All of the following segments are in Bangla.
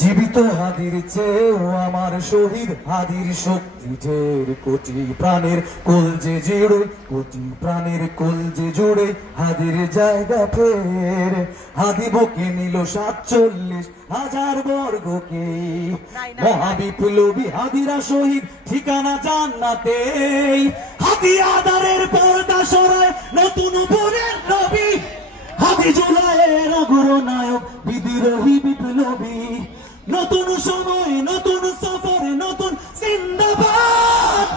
জীবিত হাদির চেয়েও আমার শহীদ হাদির শক্তি ঢের, কোটি প্রাণের কলজে জুড়ে, কোটি প্রাণের কলজে জুড়ে হাদির জায়গা ফের। হাদি বকে নিল 47,000 বর্গকে, মহাবিপ্লবী হাদিরা শহীদ, ঠিকানা জান্নাতেই। হাদি আদারের পর্দা সরায় নতুন ভোরের নবী, হাদি জুলাইয়ের অগ্রনায়ক বিদ্রোহী বিপ্লবী। নতুন সময় নতুন সফর নতুন জিন্দাবাদ,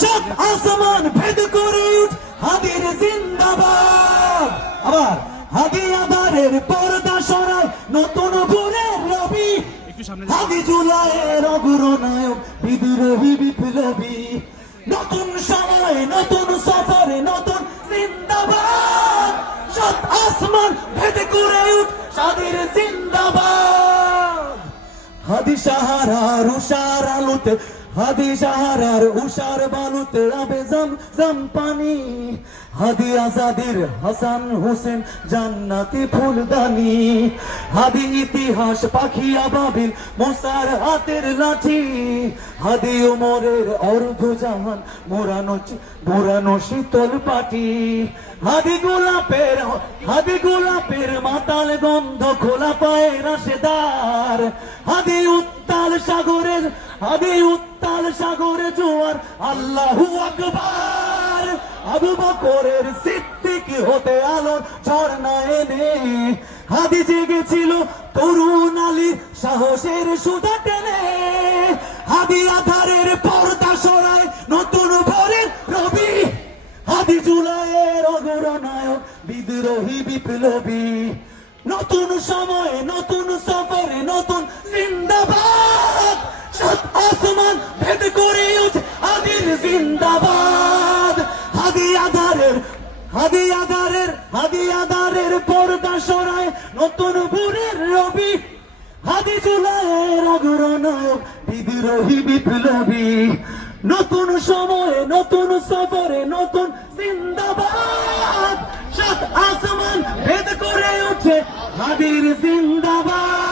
সাত আসমান ভেদ করে উঠ হাদির জিন্দাবাদ। আবার হাদি আদারের পর্দা সরায় নতুন ভোরের রবি, হাদি জুলাইয়ের অগ্রনায়ক বিদ্রোহী বিপ্লবী। নতুন সময় নতুন সফরে নতুন জিন্দাবাদ, সাত আসমান ভেদ করে উঠ হাদির জিন্দাবাদ। হাদি সাহারার উষার আলোতে, হাদি সাহারার উষার বালুতে আবে জম পানি। হাদি আজাদির হাসান হোসেন জান্নাতি ফুলদানি, হাদি ইতিহাস পাখি আবাবিল মোসার হাতের লাঠি। হাদি ওমরের অর্ধজাহান মোরানো শীতল পাটি। হাদি গোলাপের মাতাল গন্ধ খোলা পায়ে রাশেদার। হাদি উত্তাল সাগরে জোয়ার আল্লাহু আকবার। আবু বকরের সিদ্দিক হতে আলোর ঝর্ণা এনে, হাদি জেগেছিল তরুণ আলীর সাহসের সুধা টেনে। হাদি আধারের পর্দা সরায় নতুন ভোরের রবি, হাদি জুলাইয়ের অগ্রনায়ক বিদ্রোহী বিপ্লবী। নতুন সময়ে নতুন সফরে নতুন জিন্দাবাদ, সাত আসমান ভেদ করে উঠ হাদির জিন্দাবাদ। হাদি আদারের পর্দা সরায় নতুন ভোরের রবি, হাদি জুলাইয়ের অগ্রনায়ক বিদ্রোহী বিপ্লবী। নতুন সময়ে নতুন সফরে নতুন জিন্দাবাদ, সাত আসমান ভেদ করে উঠে হাদির জিন্দাবাদ।